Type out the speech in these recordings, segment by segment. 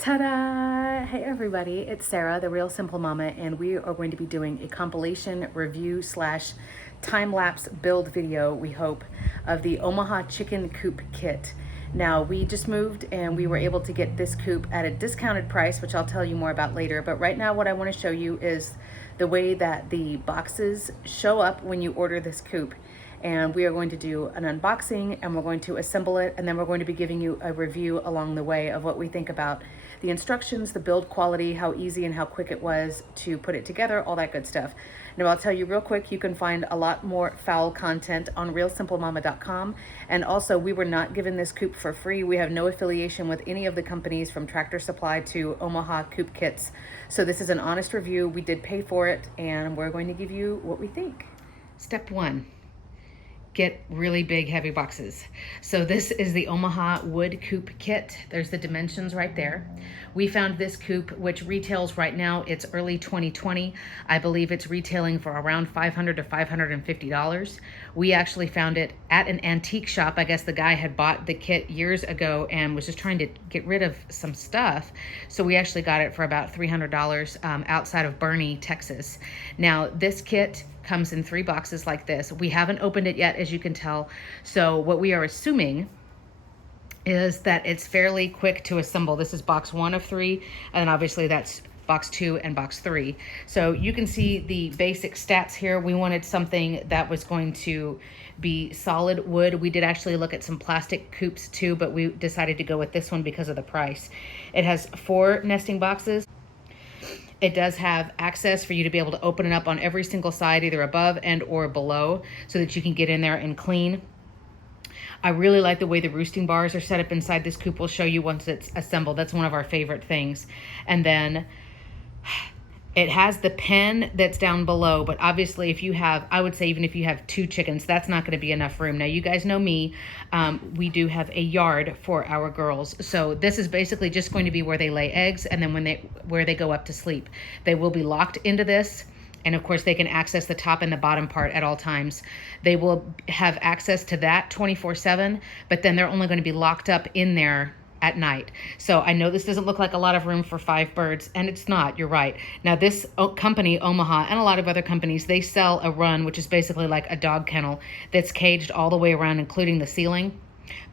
Ta-da! Hey everybody, it's Sarah, the Real Simple Mama, and we are going to be doing a compilation review slash time-lapse build video, we hope, of the Omaha chicken coop kit. Now, we just moved and we were able to get this coop at a discounted price, which I'll tell you more about later. But right now what I want to show you is the way that the boxes show up when you order this coop. And we are going to do an unboxing and we're going to assemble it, and then we're going to be giving you a review along the way of what we think about the instructions, the build quality, how easy and how quick it was to put it together, all that good stuff. Now I'll tell you real quick, you can find a lot more foul content on realsimplemama.com. And also, we were not given this coop for free. We have no affiliation with any of the companies from Tractor Supply to Omaha Coop Kits. So this is an honest review. We did pay for it and we're going to give you what we think. Step one. Get really big, heavy boxes. So this is the Omaha wood coop kit. There's the dimensions right there. We found this coop, which retails right now, it's early 2020. I believe it's retailing for around $500 to $550. We actually found it at an antique shop. I guess the guy had bought the kit years ago and was just trying to get rid of some stuff. So we actually got it for about $300 outside of Bernie, Texas. Now this kit comes in 3 boxes like this. We haven't opened it yet, as you can tell. So what we are assuming is that it's fairly quick to assemble. This is box 1 of 3, and obviously that's box 2 and box 3. So you can see the basic stats here. We wanted something that was going to be solid wood. We did actually look at some plastic coops too, but we decided to go with this one because of the price. It has 4 nesting boxes. It does have access for you to be able to open it up on every single side, either above and or below, so that you can get in there and clean. I really like the way the roosting bars are set up inside this coop. We'll show you once it's assembled. That's one of our favorite things. And then it has the pen that's down below, but obviously if you have, I would say even if you have 2 chickens, that's not going to be enough room. Now you guys know me, we do have a yard for our girls. So this is basically just going to be where they lay eggs, and then where they go up to sleep. They will be locked into this. And of course they can access the top and the bottom part at all times. They will have access to that 24/7, but then they're only going to be locked up in there at night. So I know this doesn't look like a lot of room for 5 birds, and it's not, you're right. Now this company, Omaha, and a lot of other companies, they sell a run, which is basically like a dog kennel that's caged all the way around, including the ceiling.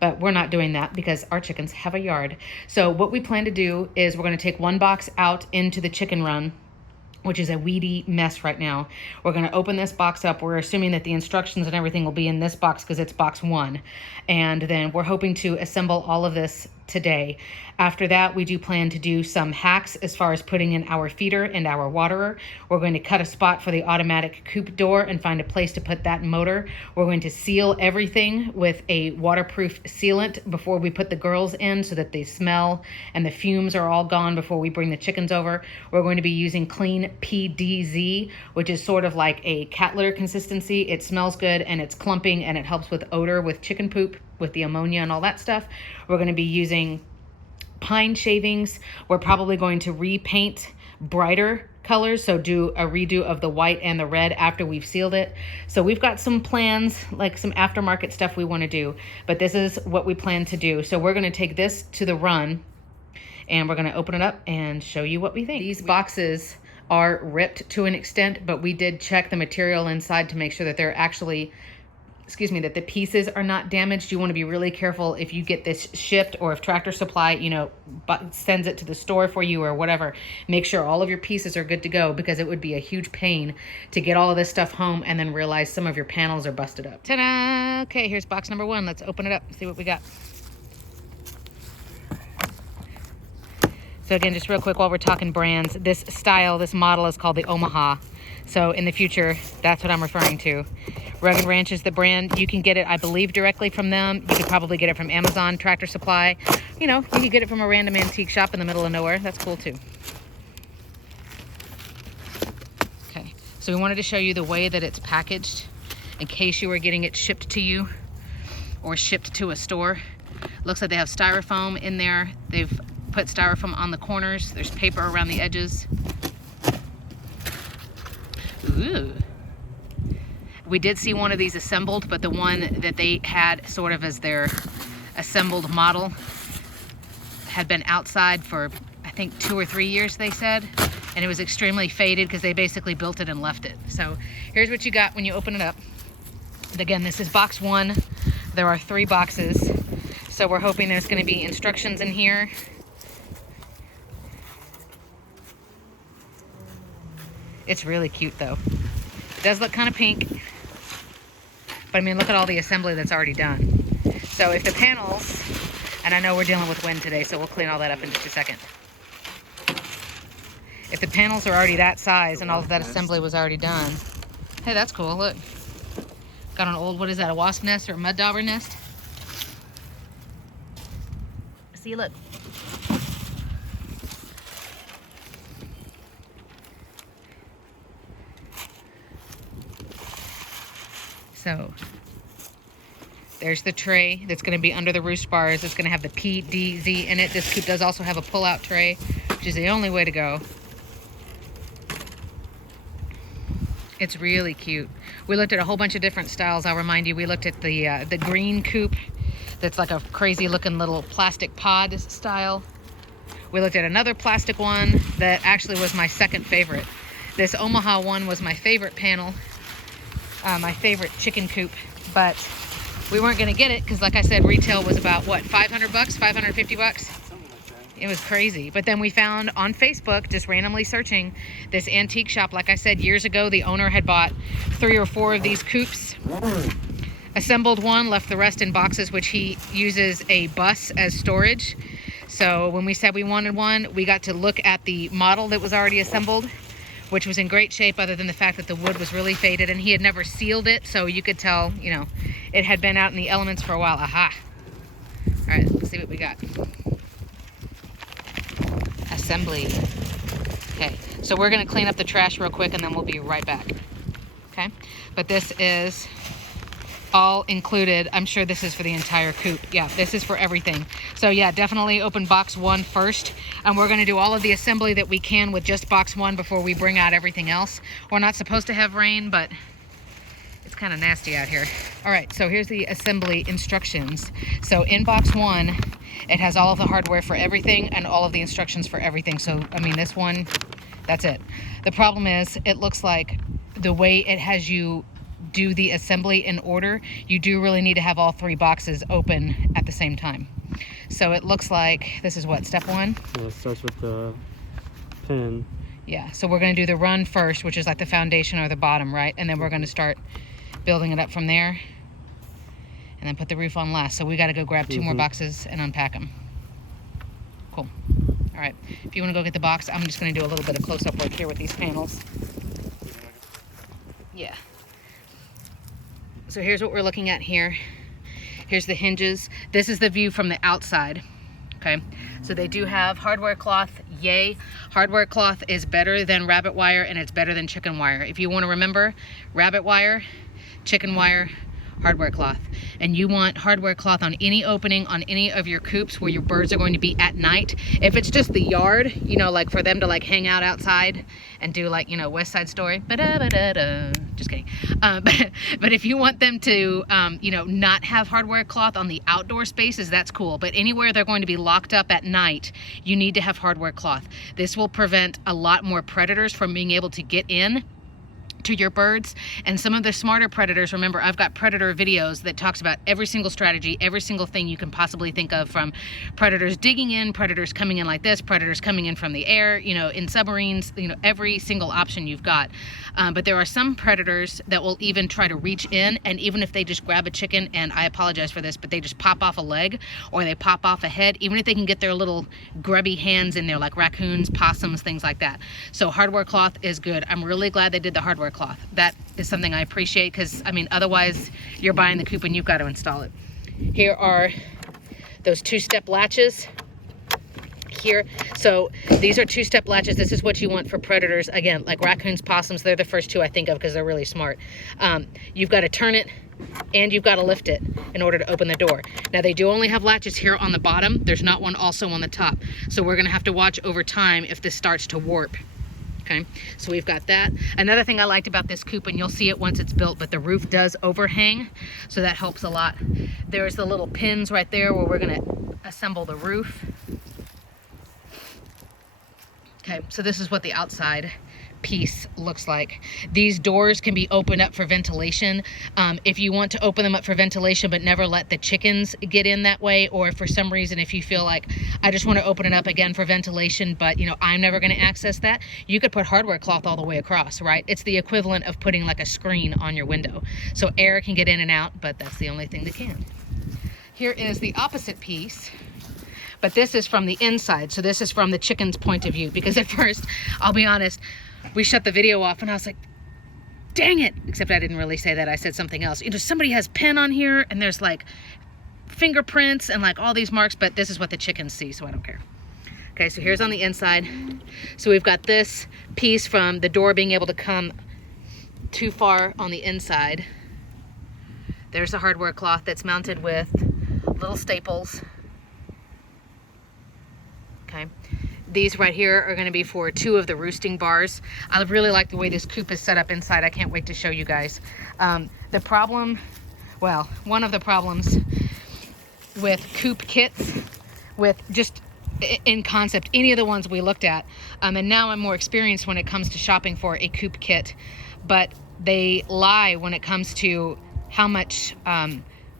But we're not doing that because our chickens have a yard. So what we plan to do is we're going to take 1 box out into the chicken run, which is a weedy mess right now. We're going to open this box up. We're assuming that the instructions and everything will be in this box because it's box 1. And then we're hoping to assemble all of this today. After that, we do plan to do some hacks as far as putting in our feeder and our waterer. We're going to cut a spot for the automatic coop door and find a place to put that motor. We're going to seal everything with a waterproof sealant before we put the girls in, so that the smell and the fumes are all gone before we bring the chickens over. We're going to be using clean PDZ, which is sort of like a cat litter consistency. It smells good and it's clumping and it helps with odor with chicken poop, with the ammonia and all that stuff. We're going to be using pine shavings. We're probably going to repaint brighter colors, so do a redo of the white and the red after we've sealed it. So we've got some plans, like some aftermarket stuff we want to do, but this is what we plan to do. So we're going to take this to the run and we're going to open it up and show you what we think. These boxes are ripped to an extent, but we did check the material inside to make sure that they're actually, that the pieces are not damaged. You want to be really careful if you get this shipped, or if Tractor Supply, sends it to the store for you or whatever. Make sure all of your pieces are good to go, because it would be a huge pain to get all of this stuff home and then realize some of your panels are busted up. Ta-da! Okay, here's box number 1. Let's open it up and see what we got. So again, just real quick while we're talking brands, this model is called the Omaha. So in the future, that's what I'm referring to. Rugged Ranch is the brand. You can get it, I believe, directly from them. You could probably get it from Amazon, Tractor Supply. You could get it from a random antique shop in the middle of nowhere. That's cool too. Okay, so we wanted to show you the way that it's packaged in case you were getting it shipped to you or shipped to a store. Looks like they have styrofoam in there. They've put styrofoam on the corners. There's paper around the edges. Ooh. We did see one of these assembled, but the one that they had sort of as their assembled model had been outside for think 2 or 3 years they said, and it was extremely faded because they basically built it and left it. So here's what you got when you open it up. And again, this is box 1. There are 3 boxes, so we're hoping there's going to be instructions in here. It's really cute though. It does look kind of pink, but I mean, look at all the assembly that's already done. So if the panels, and I know we're dealing with wind today, so we'll clean all that up in just a second. If the panels are already that size and all of that assembly was already done. Hey, that's cool, look. Got an old, what is that, a wasp nest or a mud dauber nest? See, look. So there's the tray that's going to be under the roost bars. It's going to have the P, D, Z in it. This Coop does also have a pull-out tray, which is the only way to go. It's really cute. We looked at a whole bunch of different styles. I'll remind you, we looked at the green Coop that's like a crazy looking little plastic pod style. We looked at another plastic one that actually was my second favorite. This Omaha one was my favorite panel. My favorite chicken coop, but we weren't going to get it because, like I said, retail was about what, 500 bucks, 550 bucks. Something like that. It was crazy. But then we found on Facebook, just randomly searching, this antique shop. Like I said, years ago, the owner had bought 3 or 4 of these coops, assembled one, left the rest in boxes, which he uses a bus as storage. So when we said we wanted one, we got to look at the model that was already assembled, which was in great shape other than the fact that the wood was really faded and he had never sealed it, so you could tell, you know, it had been out in the elements for a while. Aha. All right, let's see what we got. Assembly. Okay, so we're gonna clean up the trash real quick and then we'll be right back. Okay, but this is all included. I'm sure this is for the entire coop. Yeah, this is for everything. So yeah, definitely open box 1 first. And we're going to do all of the assembly that we can with just box 1 before we bring out everything else. We're not supposed to have rain, but it's kind of nasty out here. All right, so here's the assembly instructions. So in box 1, it has all of the hardware for everything and all of the instructions for everything. So, I mean, this one, that's it. The problem is it looks like the way it has you do the assembly in order, you do really need to have all 3 boxes open at the same time. So it looks like this is what, step 1? Yeah, it starts with the pin. Yeah, so we're going to do the run first, which is like the foundation or the bottom, right? And then we're going to start building it up from there and then put the roof on last. So we got to go grab 2 more boxes and unpack them. Cool. All right, if you want to go get the box, I'm just going to do a little bit of close-up work here with these panels. Yeah. So here's what we're looking at here. Here's the hinges. This is the view from the outside. Okay, so they do have hardware cloth. Yay. Hardware cloth is better than rabbit wire and it's better than chicken wire. If you want to remember, rabbit wire, chicken wire, hardware cloth. And you want hardware cloth on any opening on any of your coops where your birds are going to be at night. If it's just the yard, you know, like for them to like hang out outside and do like, you know, West Side Story. Just kidding. But if you want them to, you know, not have hardware cloth on the outdoor spaces, that's cool. But anywhere they're going to be locked up at night, you need to have hardware cloth. This will prevent a lot more predators from being able to get in to your birds. And some of the smarter predators, remember, I've got predator videos that talks about every single strategy, every single thing you can possibly think of, from predators digging in, predators coming in like this, predators coming in from the air, you know, in submarines, you know, every single option you've got. But there are some predators that will even try to reach in, and even if they just grab a chicken, and I apologize for this, but they just pop off a leg or they pop off a head, even if they can get their little grubby hands in there, like raccoons, possums, things like that. So hardware cloth is good. I'm really glad they did the hardware cloth. That is something I appreciate, because I mean, otherwise you're buying the coop and you've got to install it. Here are those 2-step latches here. So these are 2-step latches. This is what you want for predators. Again, like raccoons, possums, they're the first 2 I think of because they're really smart. You've got to turn it and you've got to lift it in order to open the door. Now they do only have latches here on the bottom. There's not one also on the top. So we're going to have to watch over time if this starts to warp. Okay, so we've got that. Another thing I liked about this coop, and you'll see it once it's built, but the roof does overhang, so that helps a lot. There's the little pins right there where we're gonna assemble the roof. Okay, so this is what the outside piece looks like. These doors can be opened up for ventilation. If you want to open them up for ventilation but never let the chickens get in that way, or for some reason if you feel like I just want to open it up again for ventilation but I'm never going to access that, you could put hardware cloth all the way across, right? It's the equivalent of putting like a screen on your window, so air can get in and out, but that's the only thing that can. Here is the opposite piece, but this is from the inside, so this is from the chicken's point of view, because at first, I'll be honest, we shut the video off and I was like, dang it, except I didn't really say that, I said something else. Somebody has pen on here and there's like fingerprints and like all these marks, but this is what the chickens see, so I don't care. Okay, so here's on the inside. So we've got this piece from the door being able to come too far on the inside. There's a hardware cloth that's mounted with little staples. Okay. These right here are going to be for 2 of the roosting bars. I really like the way this coop is set up inside. I can't wait to show you guys. The problem, well, one of the problems with coop kits, with just in concept, any of the ones we looked at, and now I'm more experienced when it comes to shopping for a coop kit, but they lie when it comes to how much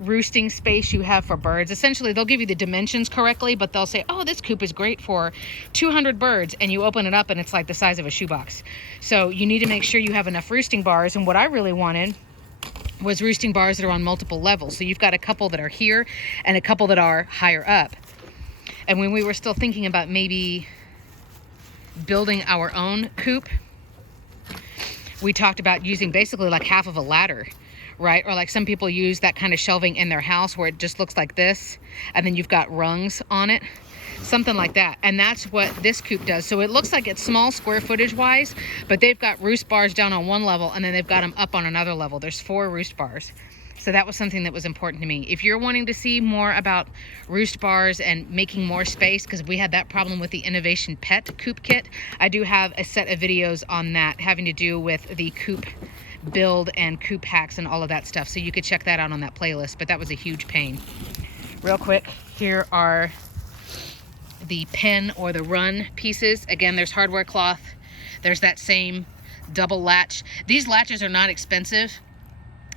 roosting space you have for birds. Essentially, they'll give you the dimensions correctly, but they'll say, oh, this coop is great for 200 birds, and you open it up and it's like the size of a shoebox. So you need to make sure you have enough roosting bars, and what I really wanted was roosting bars that are on multiple levels. So you've got a couple that are here and a couple that are higher up. And when we were still thinking about maybe building our own coop, we talked about using basically like half of a ladder, right? Or like some people use that kind of shelving in their house where it just looks like this, and then you've got rungs on it, something like that. And that's what this coop does. So it looks like it's small square footage wise, but they've got roost bars down on one level and then they've got them up on another level. There's 4 roost bars. So that was something that was important to me. If you're wanting to see more about roost bars and making more space, because we had that problem with the Innovation Pet Coop Kit, I do have a set of videos on that having to do with the coop build and coop hacks and all of that stuff. So you could check that out on that playlist, but that was a huge pain. Real quick, here are the pen or the run pieces. Again, there's hardware cloth. There's that same double latch. These latches are not expensive.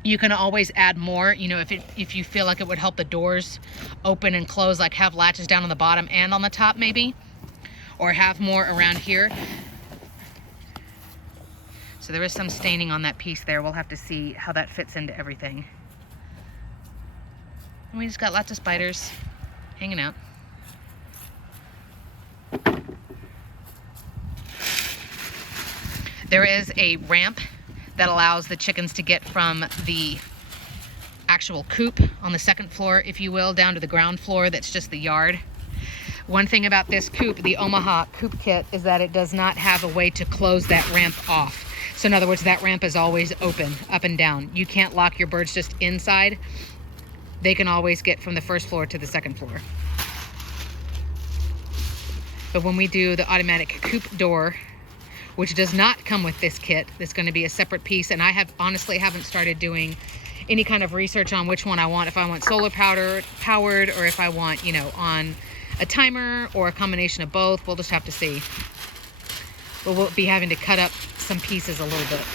You can always add more, if you feel like it would help the doors open and close, like have latches down on the bottom and on the top maybe, or have more around here. So there is some staining on that piece there. We'll have to see how that fits into everything. And we just got lots of spiders hanging out. There is a ramp that allows the chickens to get from the actual coop on the second floor, if you will, down to the ground floor that's just the yard. One thing about this coop, the Omaha Coop Kit, is that it does not have a way to close that ramp off. So in other words, that ramp is always open, up and down. You can't lock your birds just inside. They can always get from the first floor to the second floor. But when we do the automatic coop door, which does not come with this kit, it's going to be a separate piece, and I honestly haven't started doing any kind of research on which one I want, if I want solar powered or if I want, on a timer or a combination of both. We'll just have to see. But we'll be having to cut up some pieces a little bit.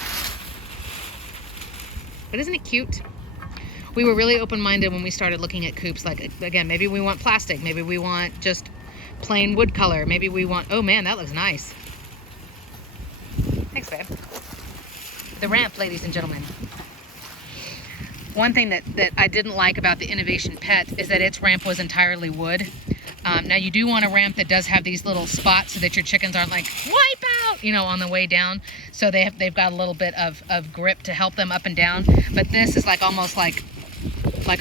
But isn't it cute? We were really open-minded when we started looking at coops. Like, again, maybe we want plastic, maybe we want just plain wood color, maybe we want, oh man, that looks nice. Thanks, babe. The ramp, ladies and gentlemen. One thing that I didn't like about the Innovation Pet is that its ramp was entirely wood. Now you do want a ramp that does have these little spots so that your chickens aren't like, wipe out, on the way down. So they've got a little bit of grip to help them up and down. But this is like almost like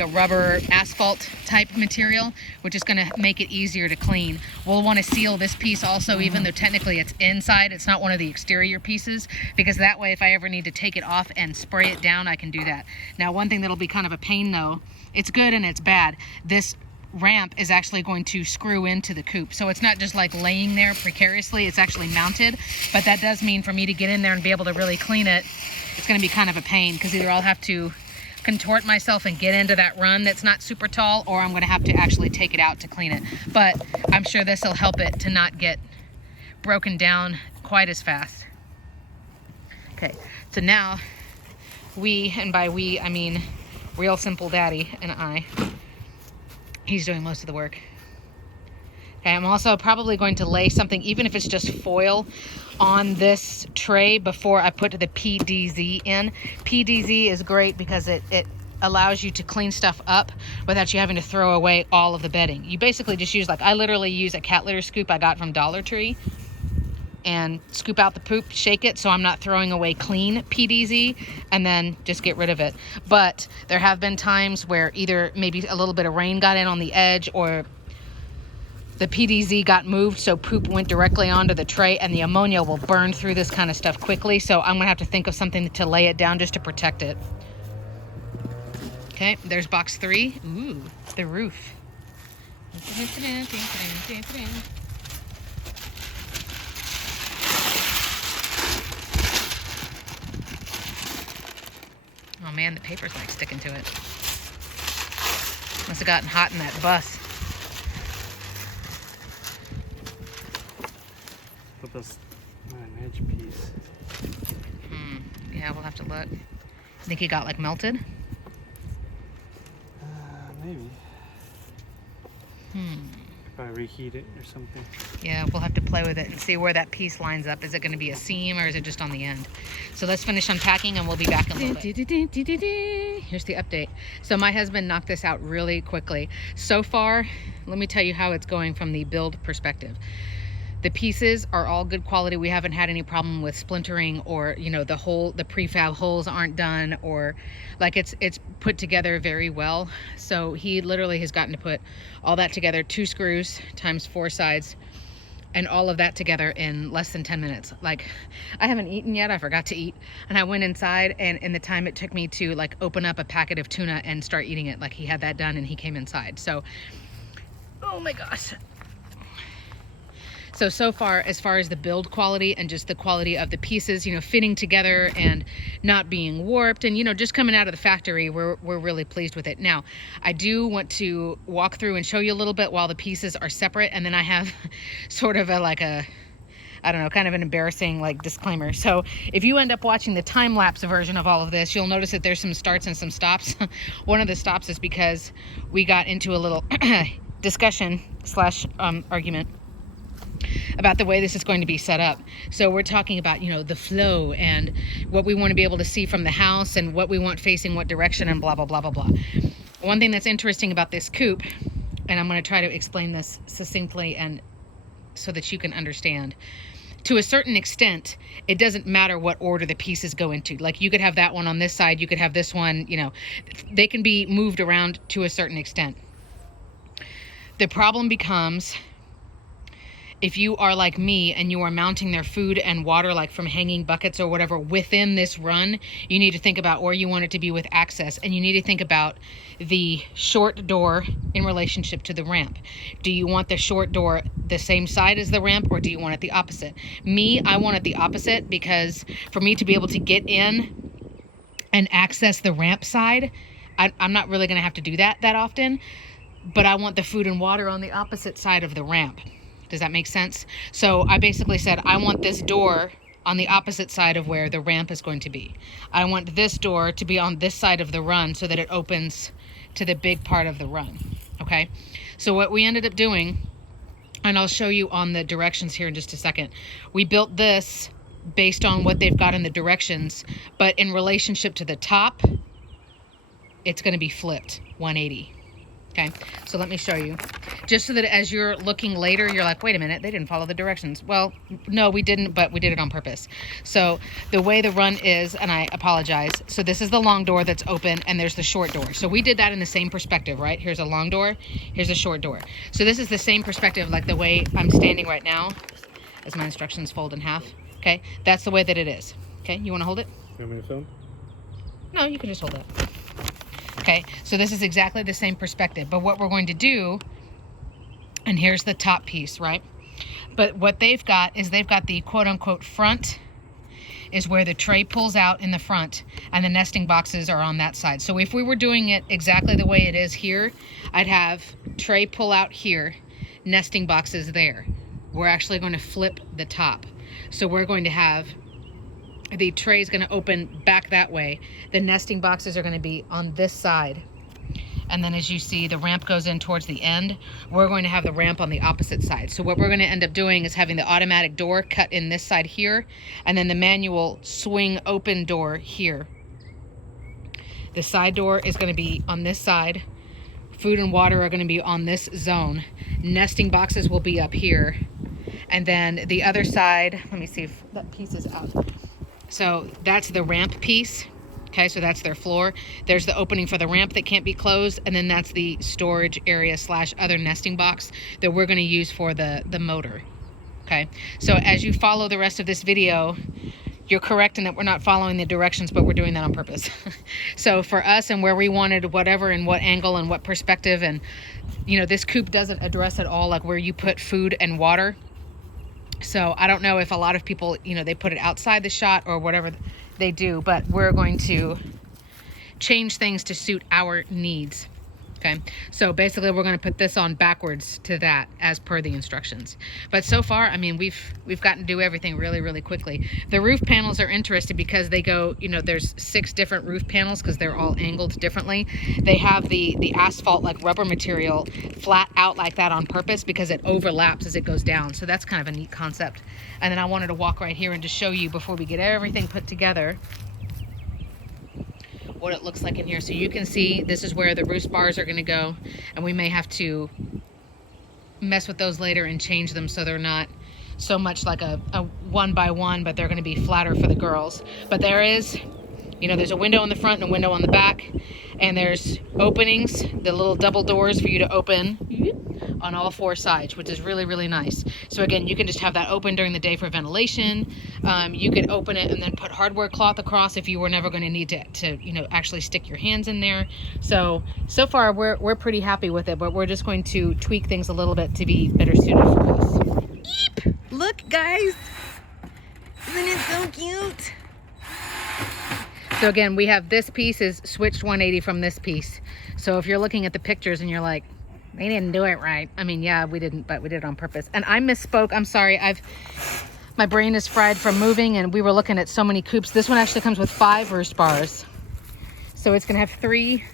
a rubber asphalt type material, which is going to make it easier to clean. We'll want to seal this piece also, even though technically it's inside, it's not one of the exterior pieces, because that way if I ever need to take it off and spray it down, I can do that. Now, one thing that'll be kind of a pain though, it's good and it's bad. This ramp is actually going to screw into the coop. So it's not just like laying there precariously, it's actually mounted. But that does mean for me to get in there and be able to really clean it, it's going to be kind of a pain, because either I'll have to contort myself and get into that run that's not super tall, or I'm going to have to actually take it out to clean it. But I'm sure this will help it to not get broken down quite as fast. Okay, so now we, and by we I mean Real Simple Daddy and I, he's doing most of the work. Okay, I'm also probably going to lay something, even if it's just foil, on this tray before I put the PDZ in. PDZ is great because it allows you to clean stuff up without you having to throw away all of the bedding. You basically just use, like, I literally use a cat litter scoop I got from Dollar Tree and scoop out the poop, shake it so I'm not throwing away clean PDZ, and then just get rid of it. But there have been times where either maybe a little bit of rain got in on the edge, or the PDZ got moved so poop went directly onto the tray, and the ammonia will burn through this kind of stuff quickly. So I'm gonna have to think of something to lay it down just to protect it. Okay, there's box 3. Ooh, the roof. Oh man, the paper's like sticking to it. Must have gotten hot in that bus. Put this on an edge piece. Yeah, we'll have to look. Think it got like melted? Maybe. Probably reheat it or something. Yeah, we'll have to play with it and see where that piece lines up. Is it going to be a seam or is it just on the end? So let's finish unpacking and we'll be back in a little bit. Here's the update. So my husband knocked this out really quickly. So far, let me tell you how it's going from the build perspective. The pieces are all good quality. We haven't had any problem with splintering, or, you know, the prefab holes aren't done, or like it's put together very well. So he literally has gotten to put all that together, 2 screws times 4 sides, and all of that together in less than 10 minutes. Like, I haven't eaten yet. I forgot to eat. And I went inside, and in the time it took me to like open up a packet of tuna and start eating it, like he had that done and he came inside. So, oh my gosh. So far, as far as the build quality and just the quality of the pieces, you know, fitting together and not being warped and, you know, just coming out of the factory, we're really pleased with it. Now, I do want to walk through and show you a little bit while the pieces are separate, and then I have sort of I don't know, kind of an embarrassing like disclaimer. So if you end up watching the time-lapse version of all of this, you'll notice that there's some starts and some stops. One of the stops is because we got into a little discussion / argument about the way this is going to be set up. So we're talking about, you know, the flow and what we want to be able to see from the house and what we want facing what direction and blah, blah, blah, blah, blah. One thing that's interesting about this coop, and I'm going to try to explain this succinctly and so that you can understand. To a certain extent, it doesn't matter what order the pieces go into. Like, you could have that one on this side, you could have this one, you know, they can be moved around to a certain extent. The problem becomes if you are like me and you are mounting their food and water, like from hanging buckets or whatever, within this run, you need to think about where you want it to be with access, and you need to think about the short door in relationship to the ramp. Do you want the short door the same side as the ramp, or do you want it the opposite? Me, I want it the opposite, because for me to be able to get in and access the ramp side, I'm not really going to have to do that often, but I want the food and water on the opposite side of the ramp. Does that make sense? So I basically said, I want this door on the opposite side of where the ramp is going to be. I want this door to be on this side of the run so that it opens to the big part of the run. Okay. So what we ended up doing, and I'll show you on the directions here in just a second, we built this based on what they've got in the directions, but in relationship to the top, it's going to be flipped 180. Okay, so let me show you, just so that as you're looking later, you're like, wait a minute, they didn't follow the directions. Well, no, we didn't, but we did it on purpose. So the way the run is, and I apologize, so this is the long door that's open, and there's the short door. So we did that in the same perspective, right? Here's a long door, here's a short door. So this is the same perspective, like the way I'm standing right now, as my instructions fold in half. Okay, that's the way that it is. Okay, you want to hold it? You want me to film? No, you can just hold it. Okay, so this is exactly the same perspective, but what we're going to do, and here's the top piece, right? But what they've got is they've got the quote-unquote front is where the tray pulls out in the front, and the nesting boxes are on that side. So if we were doing it exactly the way it is here, I'd have tray pull out here, nesting boxes there. we're actually going to flip the top. So we're going to have the tray is going to open back that way. The nesting boxes are going to be on this side. And then as you see, the ramp goes in towards the end. We're going to have the ramp on the opposite side. So what we're going to end up doing is having the automatic door cut in this side here, and then the manual swing open door here. The side door is going to be on this side. Food and water are going to be on this zone. Nesting boxes will be up here. And then the other side, let me see if that piece is out. So that's the ramp piece. Okay, so that's their floor. There's the opening for the ramp that can't be closed. And then that's the storage area / other nesting box that we're going to use for the motor. Okay, so as you follow the rest of this video, you're correct in that we're not following the directions, but we're doing that on purpose. So for us and where we wanted whatever and what angle and what perspective, and you know, this coop doesn't address at all like where you put food and water. So I don't know if a lot of people, you know, they put it outside the shot or whatever they do, but we're going to change things to suit our needs. Okay, so basically we're going to put this on backwards to that as per the instructions. But so far, I mean, we've gotten to do everything really, really quickly. The roof panels are interesting because they go, you know, there's 6 different roof panels because they're all angled differently. They have the asphalt like rubber material flat out like that on purpose because it overlaps as it goes down. So that's kind of a neat concept. And then I wanted to walk right here and just show you before we get everything put together what it looks like in here. So you can see this is where the roost bars are going to go, and we may have to mess with those later and change them so they're not so much like a 1x1, but they're going to be flatter for the girls. But there is, you know, there's a window in the front and a window on the back, and there's openings, the little double doors for you to open on all 4 sides, which is really, really nice. So again, you can just have that open during the day for ventilation. You could open it and then put hardware cloth across if you were never going to need to you know, actually stick your hands in there. So far we're pretty happy with it, but we're just going to tweak things a little bit to be better suited for us. Eep! Look, guys! Isn't it so cute? So again, we have this piece is switched 180 from this piece. So if you're looking at the pictures and you're like, they didn't do it right. I mean, yeah, we didn't, but we did it on purpose. And I misspoke. I'm sorry. My brain is fried from moving, and we were looking at so many coops. This one actually comes with 5 roost bars. So it's going to have 3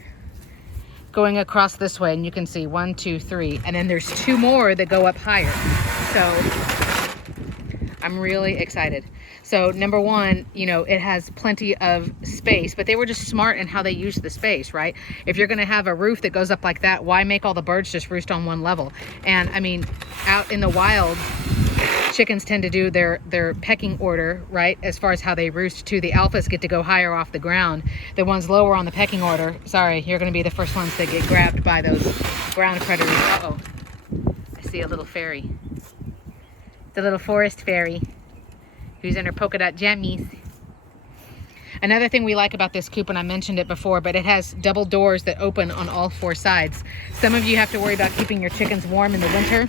going across this way. And you can see 1, 2, 3. And then there's 2 more that go up higher. So I'm really excited. So number 1, you know, it has plenty of space, but they were just smart in how they used the space, right? If you're going to have a roof that goes up like that, why make all the birds just roost on one level? And I mean, out in the wild, chickens tend to do their pecking order, right? As far as how they roost too. The alphas get to go higher off the ground. The ones lower on the pecking order, sorry, you're going to be the first ones that get grabbed by those ground predators. Uh-oh, I see a little fairy. The little forest fairy who's in her polka dot jammies. Another thing we like about this coop, and I mentioned it before, but it has double doors that open on all 4 sides. Some of you have to worry about keeping your chickens warm in the winter,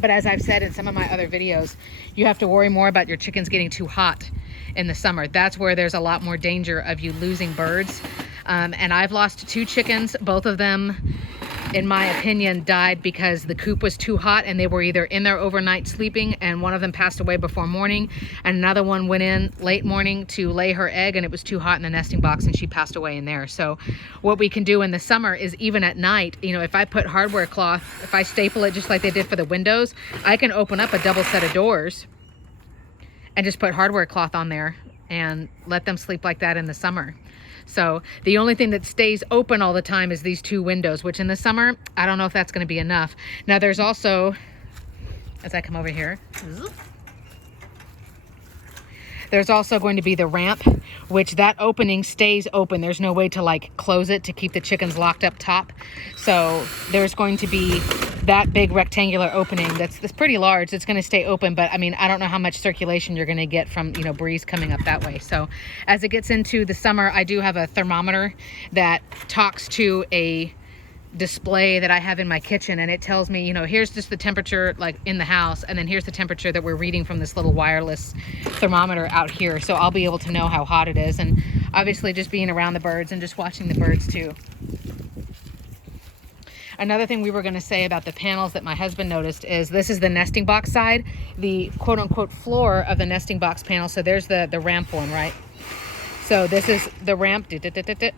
but as I've said in some of my other videos, you have to worry more about your chickens getting too hot in the summer. That's where there's a lot more danger of you losing birds. And I've lost 2 chickens. Both of them, in my opinion, died because the coop was too hot and they were either in there overnight sleeping, and one of them passed away before morning, and another one went in late morning to lay her egg and it was too hot in the nesting box and she passed away in there. So what we can do in the summer is even at night, you know, if I put hardware cloth, if I staple it just like they did for the windows, I can open up a double set of doors and just put hardware cloth on there and let them sleep like that in the summer. So the only thing that stays open all the time is these 2 windows, which in the summer, I don't know if that's going to be enough. Now there's also, as I come over here, there's also going to be the ramp, which that opening stays open. There's no way to like close it to keep the chickens locked up top. So there's going to be that big rectangular opening that's pretty large. It's going to stay open, but I mean, I don't know how much circulation you're going to get from, you know, breeze coming up that way. So as it gets into the summer, I do have a thermometer that talks to a display that I have in my kitchen, and it tells me, you know, here's just the temperature like in the house, and then here's the temperature that we're reading from this little wireless thermometer out here. So I'll be able to know how hot it is, and obviously just being around the birds and just watching the birds too. Another thing we were going to say about the panels that my husband noticed is this is the nesting box side, the quote unquote floor of the nesting box panel. So there's the ramp one, right? So this is the ramp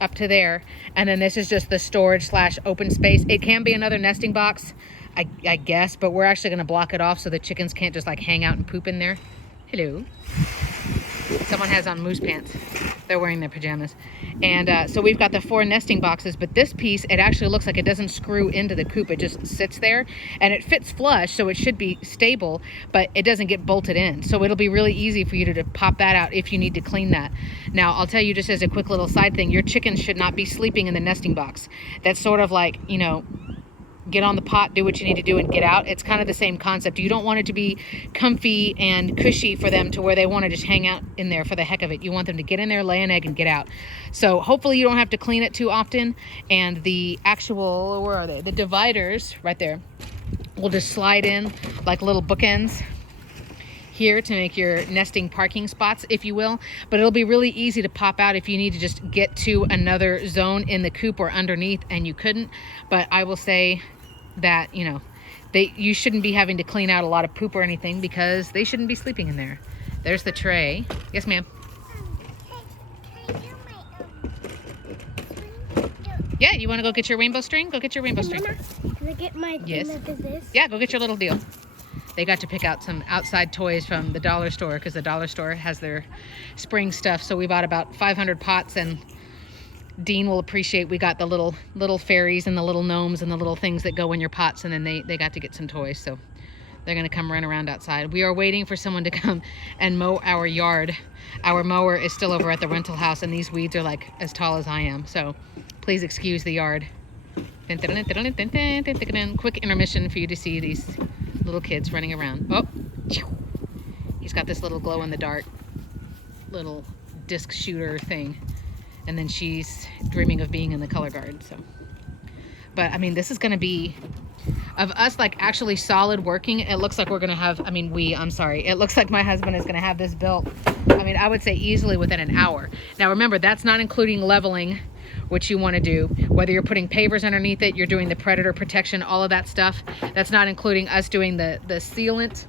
up to there. And then this is just the storage / open space. It can be another nesting box, I guess, but we're actually going to block it off so the chickens can't just like hang out and poop in there. Hello. Someone has on moose pants. They're wearing their pajamas. And so we've got the 4 nesting boxes, but this piece, it actually looks like it doesn't screw into the coop. It just sits there and it fits flush, so it should be stable, but it doesn't get bolted in. So it'll be really easy for you to pop that out if you need to clean that. Now, I'll tell you just as a quick little side thing, your chickens should not be sleeping in the nesting box. That's sort of like, you know, get on the pot, do what you need to do, and get out. It's kind of the same concept. You don't want it to be comfy and cushy for them to where they want to just hang out in there for the heck of it. You want them to get in there, lay an egg, and get out. So hopefully you don't have to clean it too often. And the actual, where are they? The dividers right there will just slide in like little bookends here to make your nesting parking spots, if you will. But it'll be really easy to pop out if you need to just get to another zone in the coop or underneath and you couldn't. But I will say that, you know, you shouldn't be having to clean out a lot of poop or anything because they shouldn't be sleeping in there. There's the tray. Yes, ma'am. Yeah, you want to go get your rainbow string? Go get your rainbow string. Mama, can I get my yes. thing that does this? Yeah, go get your little deal. They got to pick out some outside toys from the dollar store because the dollar store has their spring stuff. So we bought about 500 pots, and Dean will appreciate we got the little fairies and the little gnomes and the little things that go in your pots, and then they got to get some toys. So they're gonna come run around outside. We are waiting for someone to come and mow our yard. Our mower is still over at the rental house, and these weeds are like as tall as I am. So please excuse the yard. Quick intermission for you to see these little kids running around. Oh, he's got this little glow in the dark little disc shooter thing, and then she's dreaming of being in the color guard. So, but I mean, this is going to be, of us like actually solid working, it looks like we're going to have, it looks like my husband is going to have this built, I mean, I would say easily within an hour. Now remember, that's not including leveling, which you want to do, whether you're putting pavers underneath it, you're doing the predator protection, all of that stuff. That's not including us doing the sealant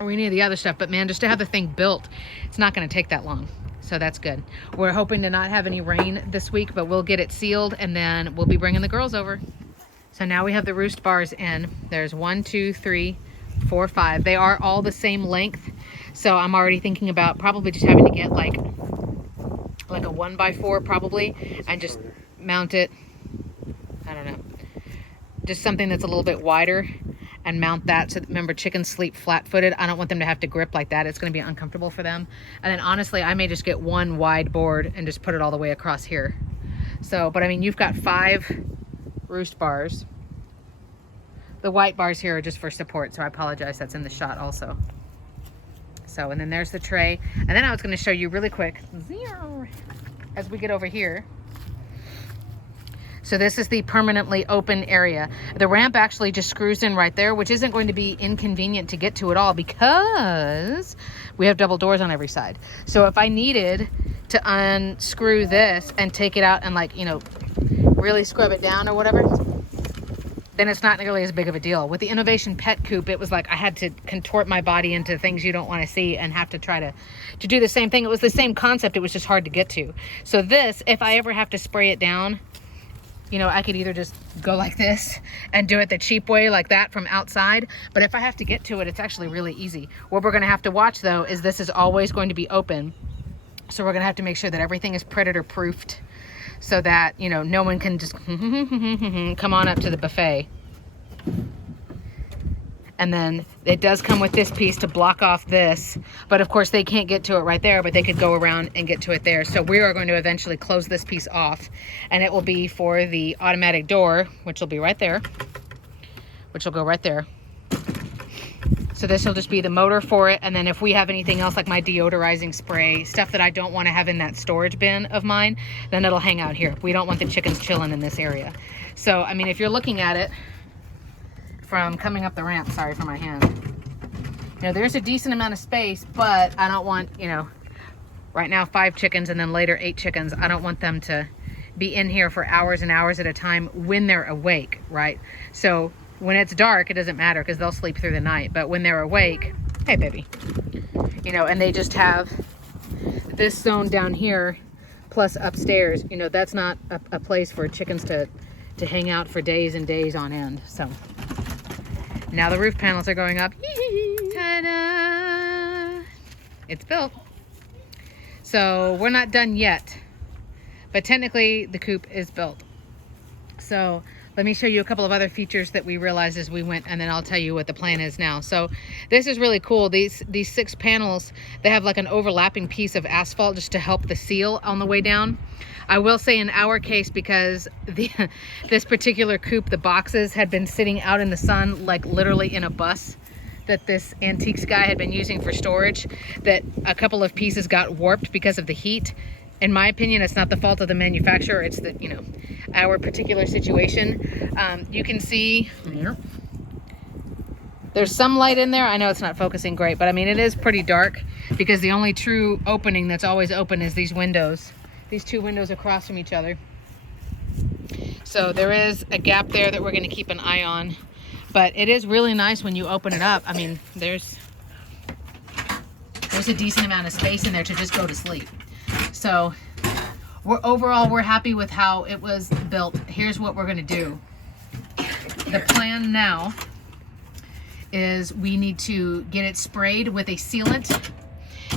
or any of the other stuff. But man, just to have the thing built, it's not going to take that long. So that's good. We're hoping to not have any rain this week, but we'll get it sealed and then we'll be bringing the girls over. So now we have the roost bars in. There's 1, 2, 3, 4, 5. They are all the same length. So I'm already thinking about probably just having to get like a 1x4 probably, and just mount it, I don't know, just something that's a little bit wider, and mount that. So remember, chickens sleep flat-footed. I don't want them to have to grip like that. It's going to be uncomfortable for them. And then honestly, I may just get one wide board and just put it all the way across here. So, but I mean, you've got 5 roost bars. The white bars here are just for support, so I apologize, that's in the shot also. So, and then there's the tray. And then I was going to show you really quick as we get over here. So this is the permanently open area. The ramp actually just screws in right there, which isn't going to be inconvenient to get to at all because we have double doors on every side. So if I needed to unscrew this and take it out and, like, you know, really scrub it down or whatever, then it's not nearly as big of a deal. With the Innovation Pet Coop, it was like I had to contort my body into things you don't want to see and have to try to do the same thing. It was the same concept, it was just hard to get to. So this, if I ever have to spray it down, you know, I could either just go like this and do it the cheap way like that from outside. But if I have to get to it, it's actually really easy. What we're gonna have to watch though is this is always going to be open. So we're gonna have to make sure that everything is predator proofed, so that, you know, no one can just come on up to the buffet. And then it does come with this piece to block off this, but of course they can't get to it right there, but they could go around and get to it there. So we are going to eventually close this piece off, and it will be for the automatic door, which will be right there, which will go right there. So this will just be the motor for it. And then if we have anything else like my deodorizing spray, stuff that I don't want to have in that storage bin of mine, then it'll hang out here. We don't want the chickens chilling in this area. So, I mean, if you're looking at it from coming up the ramp, sorry for my hand, you know, there's a decent amount of space, but I don't want, you know, right now 5 chickens and then later 8 chickens. I don't want them to be in here for hours and hours at a time when they're awake, right? So when it's dark, it doesn't matter because they'll sleep through the night. But when they're awake, hey baby, you know, and they just have this zone down here plus upstairs, you know, that's not a place for chickens to hang out for days and days on end. So now the roof panels are going up. Ta-da! It's built. So we're not done yet, but technically the coop is built. So let me show you a couple of other features that we realized as we went, and then I'll tell you what the plan is now. So this is really cool. These 6 panels, they have like an overlapping piece of asphalt just to help the seal on the way down. I will say in our case, because this particular coop, the boxes had been sitting out in the sun, like literally in a bus that this antiques guy had been using for storage, that a couple of pieces got warped because of the heat. In my opinion, it's not the fault of the manufacturer, it's the, you know, our particular situation. You can see there's some light in there. I know it's not focusing great, but I mean, it is pretty dark because the only true opening that's always open is these windows. These 2 windows across from each other. So there is a gap there that we're going to keep an eye on, but it is really nice when you open it up. I mean, there's a decent amount of space in there to just go to sleep. So overall, we're happy with how it was built. Here's what we're going to do. The plan now is we need to get it sprayed with a sealant.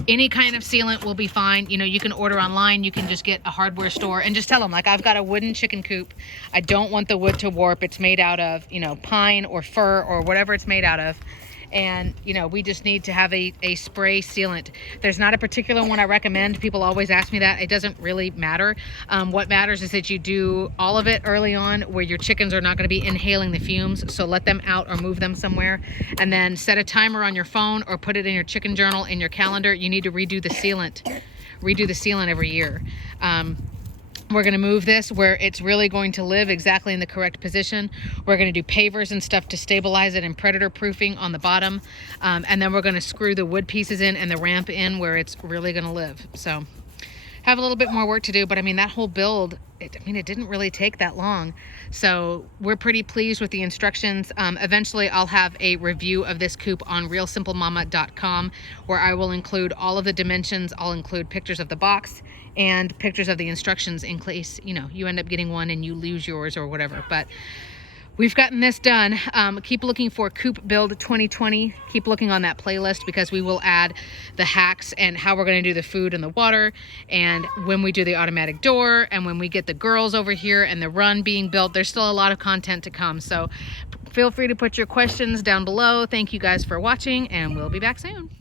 Any kind of sealant will be fine. You know, you can order online. You can just get a hardware store and just tell them, like, I've got a wooden chicken coop. I don't want the wood to warp. It's made out of, you know, pine or fir or whatever it's made out of. And, you know, we just need to have a spray sealant. There's not a particular one I recommend. People always ask me that. It doesn't really matter. What matters is that you do all of it early on where your chickens are not going to be inhaling the fumes. So let them out or move them somewhere. And then set a timer on your phone or put it in your chicken journal, in your calendar. You need to redo the sealant. Redo the sealant every year. We're going to move this where it's really going to live exactly in the correct position. We're going to do pavers and stuff to stabilize it and predator proofing on the bottom. And then we're going to screw the wood pieces in and the ramp in where it's really going to live. So have a little bit more work to do, but I mean, that whole build, it didn't really take that long. So we're pretty pleased with the instructions. Eventually I'll have a review of this coop on realsimplemama.com where I will include all of the dimensions. I'll include pictures of the box and pictures of the instructions in case, you know, you end up getting one and you lose yours or whatever. But we've gotten this done. Keep looking for Coop Build 2020. Keep looking on that playlist because we will add the hacks and how we're going to do the food and the water, and when we do the automatic door, and when we get the girls over here and the run being built. There's still a lot of content to come. So feel free to put your questions down below. Thank you guys for watching, and we'll be back soon.